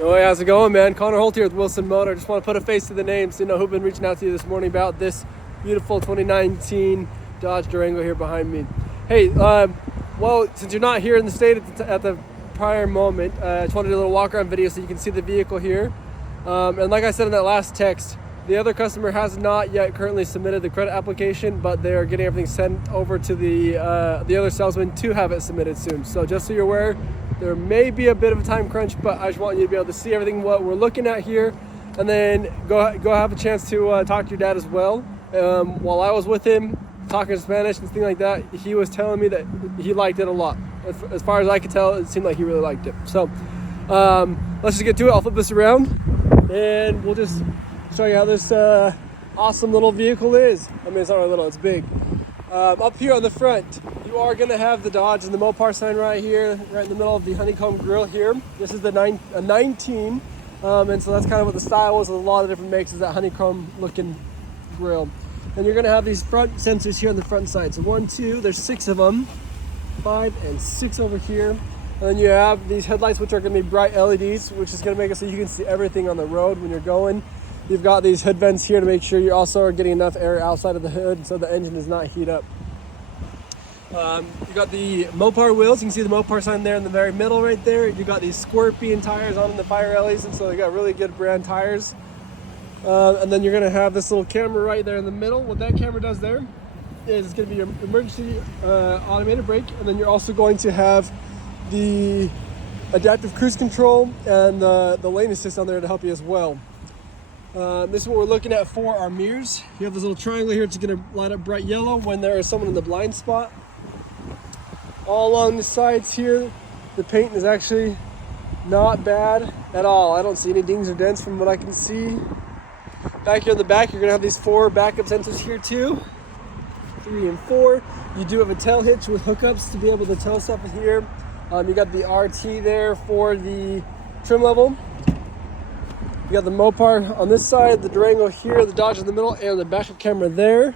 Oh, hey, how's it going, man? Connor Holt here with Wilson Motor. Just want to put a face to the name so you know who's been reaching out to you this morning about this beautiful 2019 Dodge Durango here behind me. Hey, well, since you're not here in the state at the prior moment, I just wanted to do a little walk around video so you can see the vehicle here. And like I said in that last text, the other customer has not yet currently submitted the credit application, but they are getting everything sent over to the other salesman to have it submitted soon. So just so you're aware, there may be a bit of a time crunch, but I just want you to be able to see everything what we're looking at here, and then go have a chance to talk to your dad as well. While I was with him talking in Spanish and things like that, he was telling me that he liked it a lot. As far as I could tell, it seemed like he really liked it. So let's just get to it. I'll flip this around and we'll just show you how this awesome little vehicle is. I mean, it's not really little, it's big. Up here on the front, you are going to have the Dodge and the Mopar sign right here, right in the middle of the honeycomb grille here. This is the 19, and so that's kind of what the style was with a lot of different makes, is that honeycomb looking grille. And you're going to have these front sensors here on the front side. So 1, 2, there's 6 of them, 5 and 6 over here. And then you have these headlights, which are going to be bright LEDs, which is going to make it so you can see everything on the road when you're going. You've got these hood vents here to make sure you also are getting enough air outside of the hood so the engine does not heat up. You got the Mopar wheels. You can see the Mopar sign there in the very middle right there. You got these Scorpion tires on the fire LEs, and so you got really good brand tires. And then you're going to have this little camera right there in the middle. What that camera does there is it's going to be your emergency automated brake, and then you're also going to have the adaptive cruise control and the lane assist on there to help you as well. This is what we're looking at for our mirrors. You have this little triangle here. It's going to light up bright yellow when there is someone in the blind spot. All along the sides here, the paint is actually not bad at all. I don't see any dings or dents from what I can see. Back here in the back, you're going to have these 4 backup sensors here too. 3 and 4. You do have a tail hitch with hookups to be able to tow stuff in here. You got the RT there for the trim level. You got the Mopar on this side, the Durango here, the Dodge in the middle, and the backup camera there.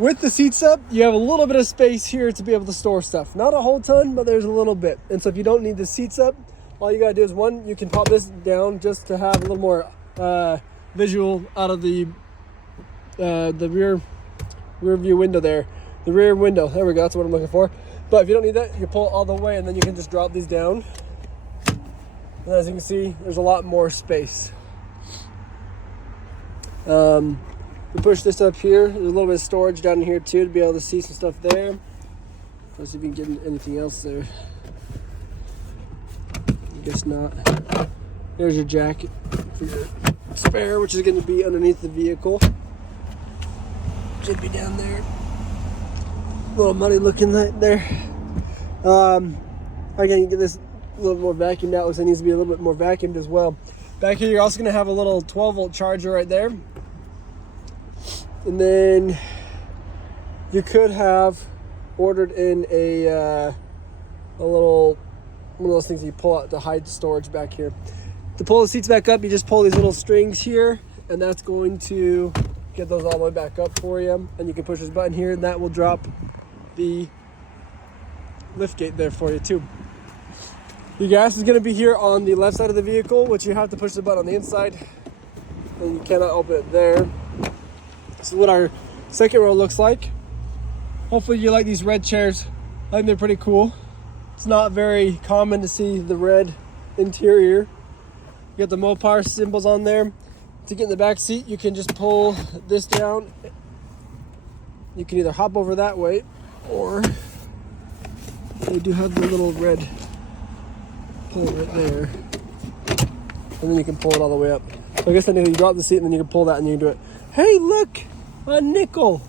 With the seats up, you have a little bit of space here to be able to store stuff. Not a whole ton, but there's a little bit. And so if you don't need the seats up, all you gotta do is you can pop this down just to have a little more visual out of the rear view window there. The rear window, there we go, that's what I'm looking for. But if you don't need that, you pull it all the way and then you can just drop these down. And as you can see, there's a lot more space. We push this up here. There's a little bit of storage down here too to be able to see some stuff there. Let's see if we can get anything else there. I guess not. There's your jack for your spare, which is going to be underneath the vehicle. Should be down there. A little muddy looking there. Again, you get this a little more vacuumed out. Looks like it needs to be a little bit more vacuumed as well. Back here, you're also going to have a little 12-volt charger right there. And then you could have ordered in a little one of those things you pull out to hide the storage back here. To pull the seats back up, you just pull these little strings here, and that's going to get those all the way back up for you. And you can push this button here, and that will drop the lift gate there for you too. Your gas is going to be here on the left side of the vehicle, which you have to push the button on the inside, and you cannot open it there. This is what our second row looks like. Hopefully you like these red chairs. I think they're pretty cool. It's not very common to see the red interior. You got the Mopar symbols on there. To get in the back seat, you can just pull this down. You can either hop over that way, or they do have the little red pull right there. And then you can pull it all the way up. So I guess then you drop the seat and then you can pull that and you can do it. Hey, look! A nickel!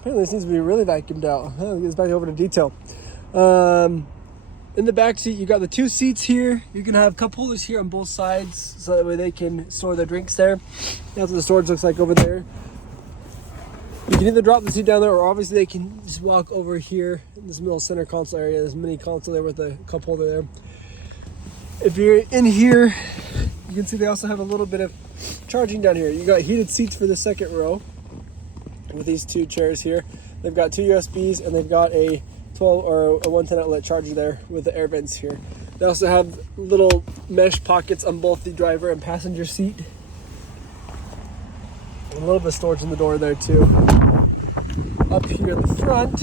Apparently this needs to be really vacuumed out. I'll get this back over to detail. In the back seat, you got the 2 seats here. You can have cup holders here on both sides, so that way they can store their drinks there. That's what the storage looks like over there. You can either drop the seat down there, or obviously they can just walk over here in this middle center console area. There's a mini console there with a cup holder there. If you're in here, you can see they also have a little bit of charging down here. You got heated seats for the second row with these 2 chairs here. They've got 2 USBs, and they've got a 12 or a 110 outlet charger there with the air vents here. They also have little mesh pockets on both the driver and passenger seat. A little bit of storage in the door there too. Up here in the front,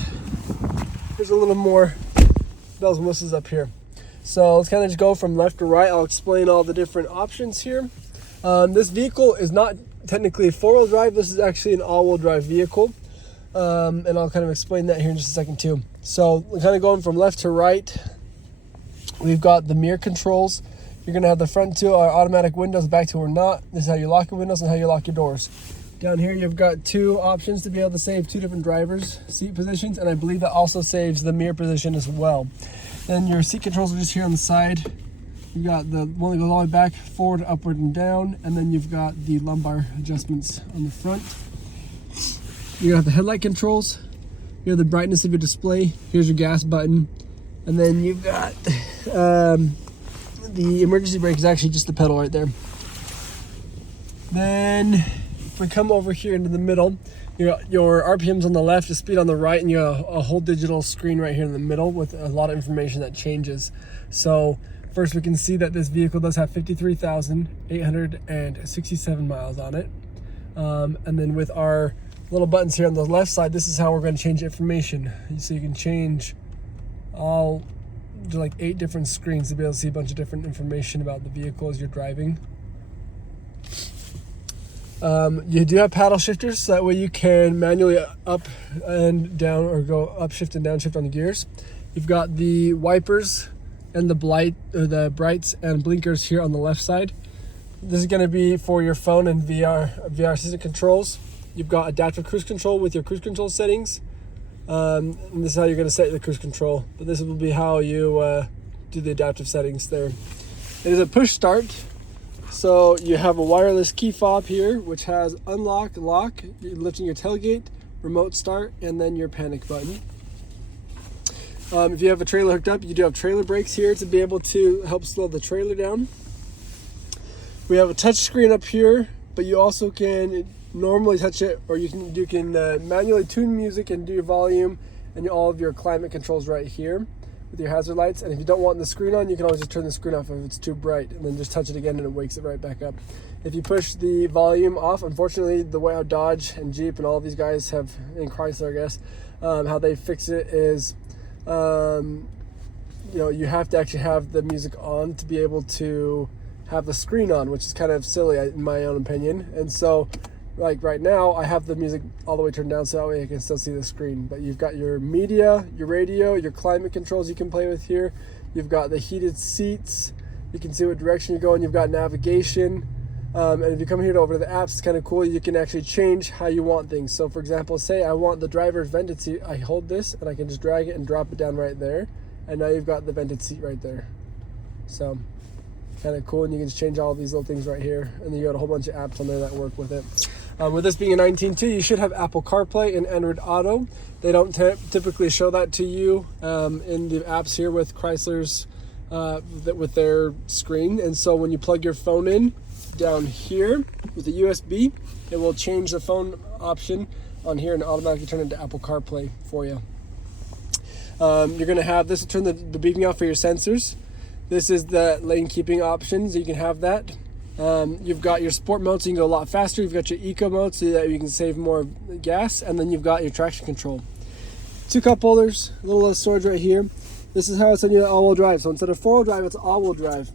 there's a little more bells and whistles up here. So let's kind of just go from left to right. I'll explain all the different options here. This vehicle is not technically a four-wheel drive. This is actually an all-wheel drive vehicle. And I'll kind of explain that here in just a second too. So we're kind of going from left to right. We've got the mirror controls. You're going to have the front two are automatic windows, back two are not. This is how you lock your windows and how you lock your doors. Down here you've got two options to be able to save two different drivers' seat positions, and I believe that also saves the mirror position as well. Then your seat controls are just here on the side. You've got the one that goes all the way back, forward, upward, and down, and then you've got the lumbar adjustments on the front. You got the headlight controls. You have the brightness of your display. Here's your gas button, and then you've got the emergency brake is actually just the pedal right there. Then if we come over here into the middle, your RPMs on the left, the speed on the right, and you have a whole digital screen right here in the middle with a lot of information that changes. So first we can see that this vehicle does have 53,867 miles on it. And then with our little buttons here on the left side, this is how we're going to change information. So you can change all like 8 different screens to be able to see a bunch of different information about the vehicle as you're driving. You do have paddle shifters, so that way you can manually up and down or go up shift and downshift on the gears. You've got the wipers and the brights and blinkers here on the left side. This is going to be for your phone and VR assistant controls. You've got adaptive cruise control with your cruise control settings. And this is how you're going to set the cruise control. But this will be how you do the adaptive settings there. It is a push start. So you have a wireless key fob here, which has unlock, lock, you're lifting your tailgate, remote start, and then your panic button. If you have a trailer hooked up, you do have trailer brakes here to be able to help slow the trailer down. We have a touch screen up here, but you also can normally touch it, or you can manually tune music and do your volume and all of your climate controls right here with your hazard lights. And if you don't want the screen on, you can always just turn the screen off if it's too bright, and then just touch it again and it wakes it right back up. If you push the volume off, unfortunately the way how Dodge and Jeep and all of these guys have, in Chrysler I guess, how they fix it is you have to actually have the music on to be able to have the screen on, which is kind of silly in my own opinion. And so like right now I have the music all the way turned down so that way I can still see the screen. But you've got your media, your radio, your climate controls you can play with here. You've got the heated seats, you can see what direction you're going. You've got navigation, and if you come here over to the apps, it's kind of cool. You can actually change how you want things. So for example, say I want the driver's vented seat, I hold this and I can just drag it and drop it down right there, and now you've got the vented seat right there. So kind of cool, and you can just change all these little things right here, and then you got a whole bunch of apps on there that work with it. With this being a 19.2, you should have Apple CarPlay and Android Auto. They don't typically show that to you in the apps here with Chrysler's, with their screen. And so when you plug your phone in down here with the USB, it will change the phone option on here and automatically turn it into Apple CarPlay for you. You're going to have this will turn the beeping off for your sensors. This is the lane keeping options. You can have that. You've got your sport mode, so you can go a lot faster. You've got your eco mode, so that you can save more gas, and then you've got your traction control. 2 cup holders, a little less storage right here. This is how it's on your all-wheel drive. So instead of 4-wheel drive, it's all-wheel drive.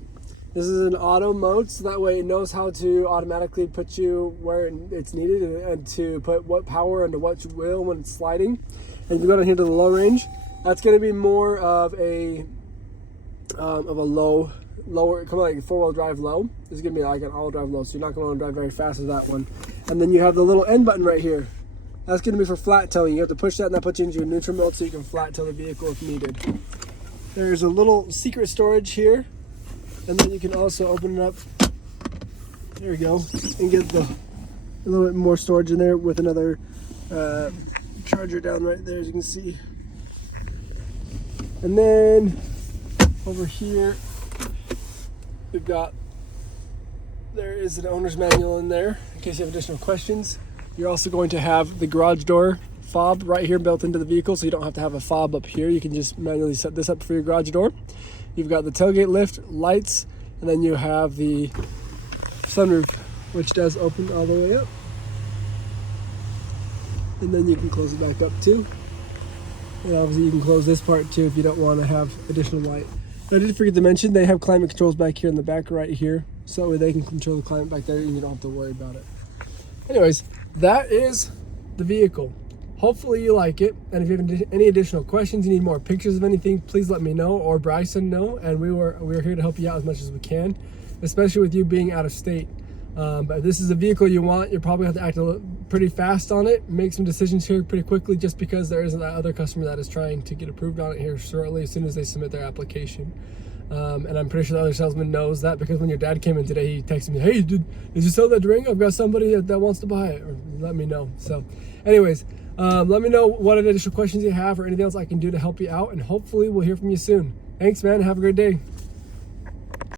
This is an auto mode, so that way it knows how to automatically put you where it's needed and to put what power into what wheel when it's sliding. And you go down here to the low range. That's going to be more of a lower, come on, like 4-wheel drive low. This is gonna be like an all-wheel drive low, so you're not gonna want to drive very fast with that one. And then you have the little N button right here. That's gonna be for flat towing. You have to push that, and that puts you into your neutral mode, so you can flat tow the vehicle if needed. There's a little secret storage here, and then you can also open it up. There we go, and get a little bit more storage in there with another charger down right there, as you can see. And then over here, there is an owner's manual in there in case you have additional questions. You're also going to have the garage door fob right here built into the vehicle, so you don't have to have a fob up here. You can just manually set this up for your garage door. You've got the tailgate lift, lights, and then you have the sunroof, which does open all the way up. And then you can close it back up too. And obviously you can close this part too if you don't want to have additional light. But I did forget to mention they have climate controls back here in the back right here. So that way they can control the climate back there and you don't have to worry about it. Anyways, that is the vehicle. Hopefully you like it. And if you have any additional questions, you need more pictures of anything, please let me know, or Bryson know. And we're here to help you out as much as we can, especially with you being out of state. But if this is a vehicle you want, you'll probably have to act pretty fast on it, make some decisions here pretty quickly, just because there isn't that other customer that is trying to get approved on it here shortly as soon as they submit their application. And I'm pretty sure the other salesman knows that, because when your dad came in today, he texted me, hey, did you sell that Durango? I've got somebody that wants to buy it, or let me know. So anyways, let me know what additional questions you have or anything else I can do to help you out, and hopefully we'll hear from you soon. Thanks, man. Have a great day.